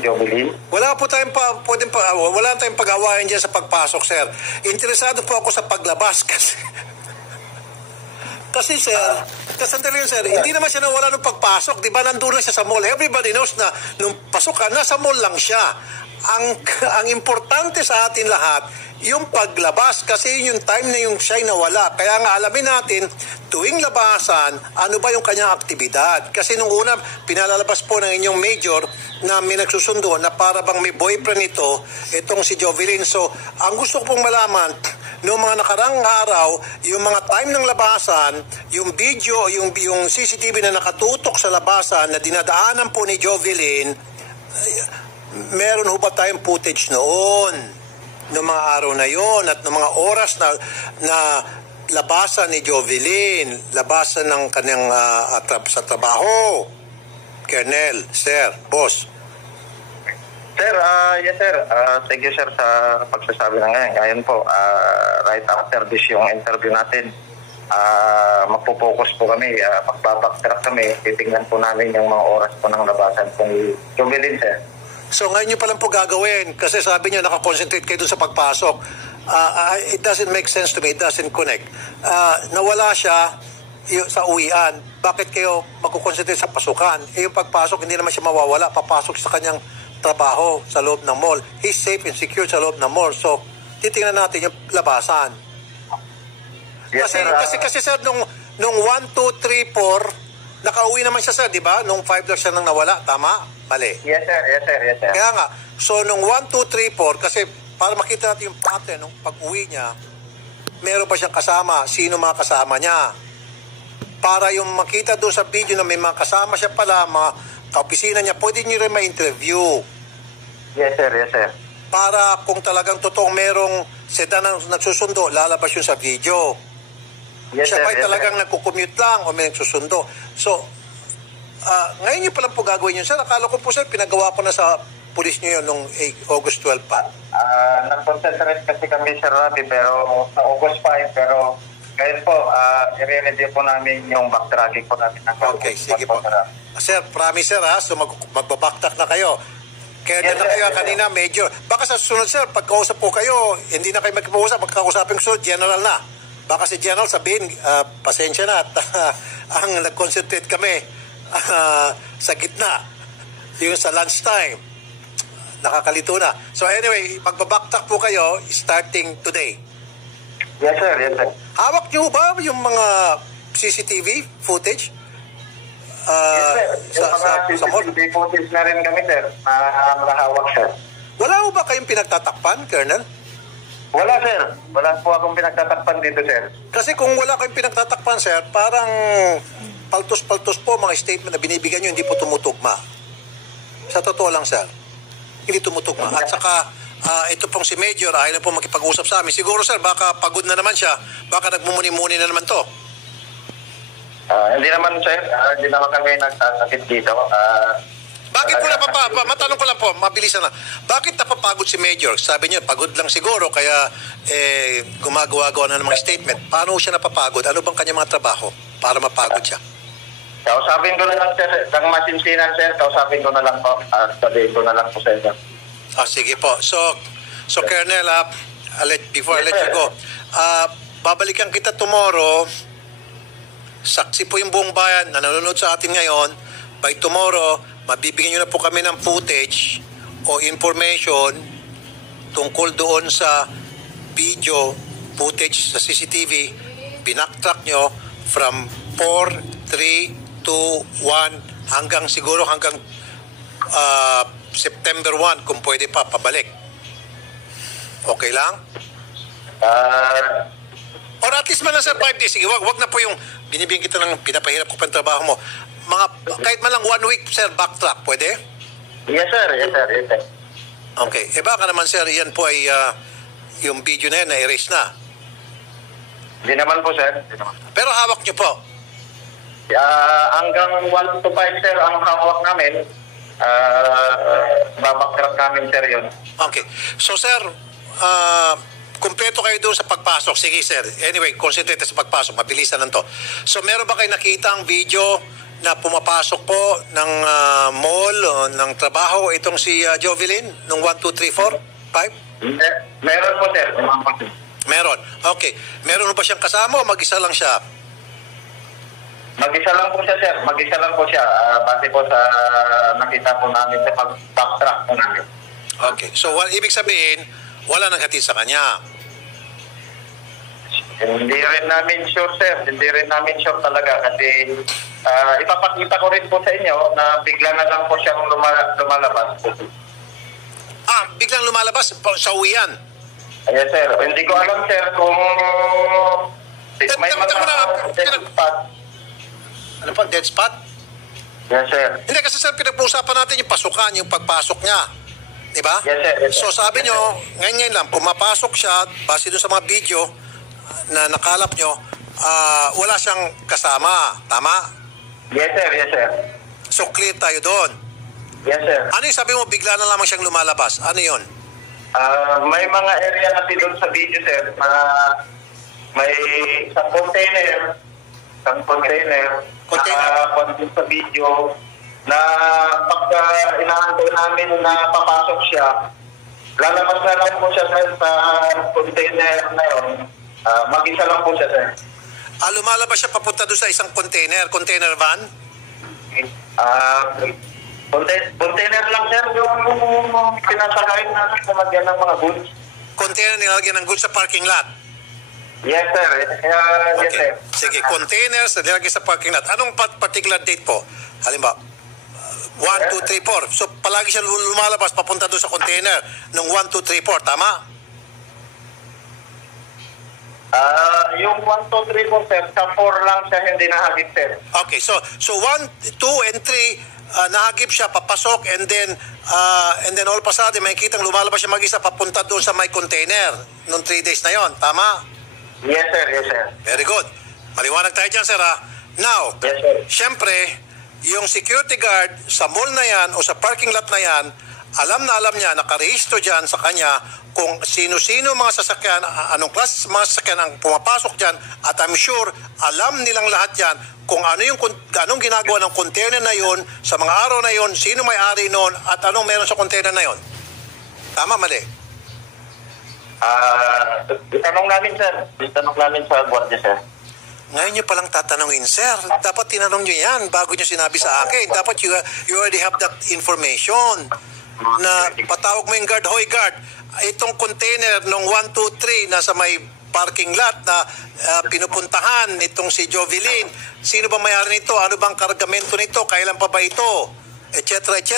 Jovelyn? Wala po tayong wala tayong pag-awayan diyan sa pagpasok, sir. Interesado po ako sa paglabas kasi sir, kasandali yun, sir, hindi naman siya nawala nung pagpasok, di ba? Nandun lang siya sa mall. Everybody knows na nung pasok ka, nasa mall lang siya. Ang importante sa atin lahat, yung paglabas, kasi yung time na yung siya'y nawala. Kaya nga alamin natin, tuwing labasan, ano ba yung kanyang aktibidad? Kasi nung una, pinalalabas po ng inyong major na may nagsusundo na para bang may boyfriend ito, itong si Jovelyn. So, ang gusto ko pong malaman, noong mga nakarang araw, yung mga time ng labasan, yung video, yung CCTV na nakatutok sa labasan na dinadaanan po ni Jovelyn, meron ho ba tayong footage noon noong mga araw na yon at noong mga oras na labasan ni Jovelyn, labasan ng kanyang sa trabaho? Colonel, sir, boss. Sir, yes sir. Thank you sir sa pagsasabi na ngayon. Ngayon po, right after this yung interview natin, magpo-focus po kami, magbabacktrack kami, titingnan po namin yung mga oras po ng labasan kung Jovelyn sir. So ngayon nyo pa lang po gagawin kasi sabi nyo nakakonsentrate kayo dun sa pagpasok. It doesn't make sense to me, it doesn't connect. Nawala siya sa uwian. Bakit kayo magkukonsentrate sa pasukan? Yung pagpasok, hindi naman siya mawawala. Papasok sa kanyang trabaho sa loob ng mall. He's safe and secure sa loob ng mall. So, titingnan natin yung labasan. Yes, kasi sir, nung 1, 2, 3, 4, nakauwi naman siya sir, di ba? Nung 5 lang siya nang nawala. Tama? Mali. Yes sir, yes sir, yes sir. Kaya nga, so nung 1, 2, 3, 4, kasi para makita natin yung pattern nung pag-uwi niya, meron ba siyang kasama? Sino mga kasama niya? Para yung makita doon sa video na may mga kasama siya pala, mga kaopisina niya, pwede niyo rin ma-interview. Yes sir, yes sir. Para kung talagang totoong merong sedan na nagsusundo, lalabas yun sa video. Yes, siya sir, ba'y yes, talagang sir. nagkukommute lang o may nagsusundo? So, ngayon nyo palang po gagawin yun, sir. Akala ko po, sir, pinagawa ko na sa pulis nyo yun nung August 12 pa. Nag-concentrate kasi kami, Sir Rabi, pero sa August 5, pero ngayon po, i-review po namin yung backtracking po natin. Okay, sige po. Sir, promise, sir, ha? So, magbabacktrack na kayo. Kaya yes, na kayo kanina, major. Baka sa susunod, sir, pagkausap po kayo, hindi na kayo magkausap, magkakausapin ko, general na. Baka si general sabihin, pasensya na, at ang nag-concentrate kami sa gitna, yung sa lunchtime, nakakalito na. So anyway, magbabacktrack po kayo starting today. Yes sir, yes sir. Hawak nyo ba yung mga CCTV footage? Yes sir, yung mga CCTV footage na rin kami sir, makahawak sir. Wala ba kayong pinagtatakpan, Colonel? Wala sir, wala po akong pinagtatakpan dito sir. Kasi kung wala kayong pinagtatakpan sir, parang paltos-paltos po mga statement na binibigyan nyo, hindi po tumutugma. Sa totoo lang, sir. Hindi tumutugma. At saka, ito pong si Major, ayaw na po makipag-usap sa amin. Siguro, sir, baka pagod na naman siya. Baka nagmumuni-muni na naman to. Hindi naman, sir. Hindi naman kami nagsasakit dito. Bakit po matanong ko lang po, mabilisan na. Bakit napapagod si Major? Sabi niyo, pagod lang siguro, kaya gumagawa-gawa na ng mga statement. Paano siya napapagod? Ano bang kanyang mga trabaho para mapagod siya? Kausapin ko na lang, sir. Ng masinsinan, sir. Kausapin ko na lang po. Sabihin ko na lang po, sir. Sige po. So Colonel, before I let you go, babalikan kita tomorrow. Saksi po yung buong bayan na nanonood sa atin ngayon. By tomorrow, mabibigyan nyo na po kami ng footage o information tungkol doon sa video footage sa CCTV. Binacktrack nyo from 4, 3, 2, 1 hanggang September 1 kung pwede pa pabalik. Okay lang? Or at least man lang sa 5 days. Sige, wag na po yung binibigyan kita ng pinapahirap ko pa yung trabaho mo. Kahit man lang 1 week, sir, backtrack. Pwede? Yes, sir. Yes, sir. Yes, sir. Okay. Baka naman, sir, yan po ay yung video na yan na-erase na. Hindi naman po, sir. Pero hawak nyo po. Hanggang 1 to 5, sir, ang hawak namin. Babacktrack namin, sir, yun. Okay. So, sir, kumpleto kayo doon sa pagpasok. Sige, sir. Anyway, concentrate sa pagpasok. Mabilisan lang to. So, meron ba kayo nakita ang video na pumapasok po ng mall o ng trabaho itong si Jovelyn nung 1, 2, 3, 4, 5? Meron po, sir. Meron. Okay. Meron pa siyang kasama o mag-isa lang siya? Mag-isa lang po siya, sir. Mag-isa lang po siya. Base po sa nakita po namin sa pag-backtrack po namin. Okay. So, ibig sabihin, wala nang hatid sa kanya. Hindi rin namin sure, sir. Hindi rin namin sure talaga kasi ipapakita ko rin po sa inyo na bigla na lang po siyang lumalabas. Biglang lumalabas sa uwian. Yes, sir. Hindi ko alam, sir, kung may mga dead spot. Ano pa? Dead spot? Yes, sir. Hindi, kasi sir, pinag-uusapan natin yung pasukan, yung pagpasok niya. Diba? Yes, sir. Yes, So sir. sabi nyo, ngayon lang, pumapasok siya, base doon sa mga video na nakalap nyo, wala siyang kasama. Tama? Yes, sir. Yes, sir. So clear tayo doon. Yes, sir. Ano yung sabi mo, bigla na lamang siyang lumalabas? Ano yun? May mga area kasi doon sa video, sir, na may isang container na sa video na pagka inaantay namin na papasok siya, lalabas na lang po siya, sir, sa container na yun. Mag-isa lang po siya, sir. Lumalabas siya papunta doon sa isang container van? Container lang, sir, yung pinasakay na nalagyan ng mga goods. Container nilalagyan ng goods sa parking lot? Yes, sir. Yes, sir. Sige, containers na nilalagay sa parking lot. Anong particular date po? Halimbawa, 1, 2, 3, 4. So, palagi siya lumalabas papunta doon sa container ng 1, 2, 3, 4. Tama? Yung 1, 2, 3, 4, sir, sa 4 lang siya hindi nahagip, sir. Okay, so 1, 2, and 3, nahagip siya, papasok, and then all of a sudden, may kitang lumalabas siya mag-isa papunta doon sa may container nung 3 days na yon. Tama? Yes, sir. Yes, sir. Very good. Maliwanag tayo dyan, sir, ha? Now, Yes, sir. syempre, yung security guard sa mall na yan o sa parking lot na yan, alam na alam niya, nakarehistro dyan sa kanya kung sino-sino mga sasakyan, anong klase mga sasakyan ang pumapasok dyan, at I'm sure, alam nilang lahat yan kung anong ginagawa ng container na yon sa mga araw na yon, sino may-ari noon, at anong meron sa container na yon. Tama, mali? Itanong namin, sir. Itanong namin sa gwardiya, sir. Ngayon nyo palang tatanungin, sir. Dapat tinanong nyo yan bago nyo sinabi sa akin. Dapat you already have that information na patawag mo yung guard, hoy guard, itong container nung 1, 2, 3 na sa may parking lot na pinupuntahan itong si Jovelyn. Sino ba may-ari nito? Ano bang kargamento nito? Kailan pa ba ito? Etc. etc.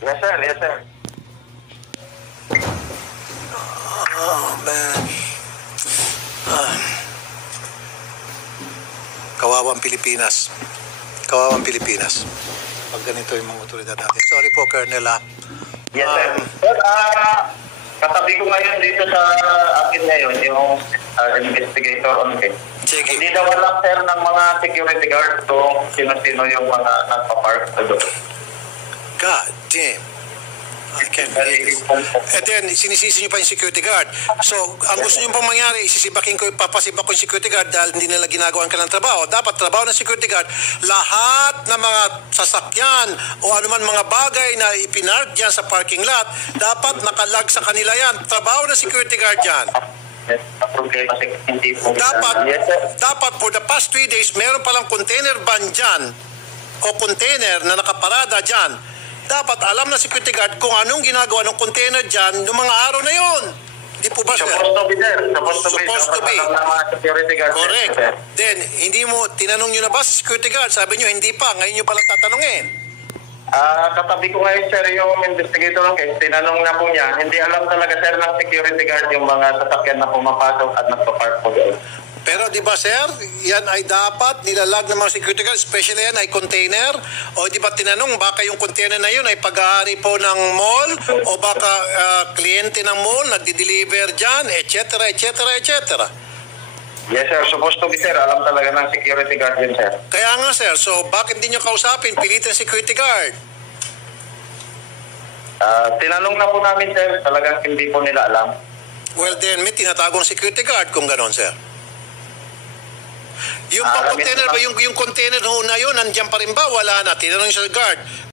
Yes, sir. Yes, sir. Oh, man. Kawawang Pilipinas. Kawawang Pilipinas. Pag ganito yung mga otoridad natin. Sorry po, Colonel. Yes, sir. Sir, katabi ko ngayon dito sa akin ngayon, yung investigator on case. Sige. Hindi daw alam, sir, ng mga security guard kung sino-sino yung mga nagpa-park sa doon. God damn. I can't believe this. And then, sinisisi nyo pa yung security guard. So, ang gusto nyo pong mangyari, papasibak ko yung security guard dahil hindi nila ginagawa ang kanilang trabaho. Dapat trabaho ng security guard, lahat ng mga sasakyan o anuman mga bagay na ipinark dyan sa parking lot, dapat nakalag sa kanila yan. Trabaho ng security guard dyan. Dapat for the past 3 days, meron palang container van dyan o container na nakaparada dyan. Dapat alam na security guard kung anong ginagawa ng container dyan noong mga araw na yon. Di po ba, sir? Supposed to be. Correct. Then, hindi mo, tinanong nyo na ba sa security guard? Sabi nyo, hindi pa. Ngayon nyo palang tatanungin. Katabi ko ngayon, sir, yung investigator ng case. Tinanong na po niya. Hindi alam talaga, sir, ng security guard yung mga sasakyan na pumapasok at nagpa-park po doon. Pero di ba, sir, yan ay dapat nilalag ng mga security guard, especially yan ay container, o di ba tinanong baka yung container na yun ay pag-aari po ng mall, o baka kliyente ng mall, nagdi-deliver dyan, etc., etc., etc. Yes, sir. Supposed to be, sir. Alam talaga ng security guard yun, sir. Kaya nga, sir, so bakit di nyo kausapin, pilitin security guard? Tinanong na po namin, sir. Talagang hindi po nila alam. Well, then, may tinatagong security guard kung ganon, sir. Yung pang container ba, yung container ho na yun, nandiyan pa rin ba? Wala na. Tinanong sa guard,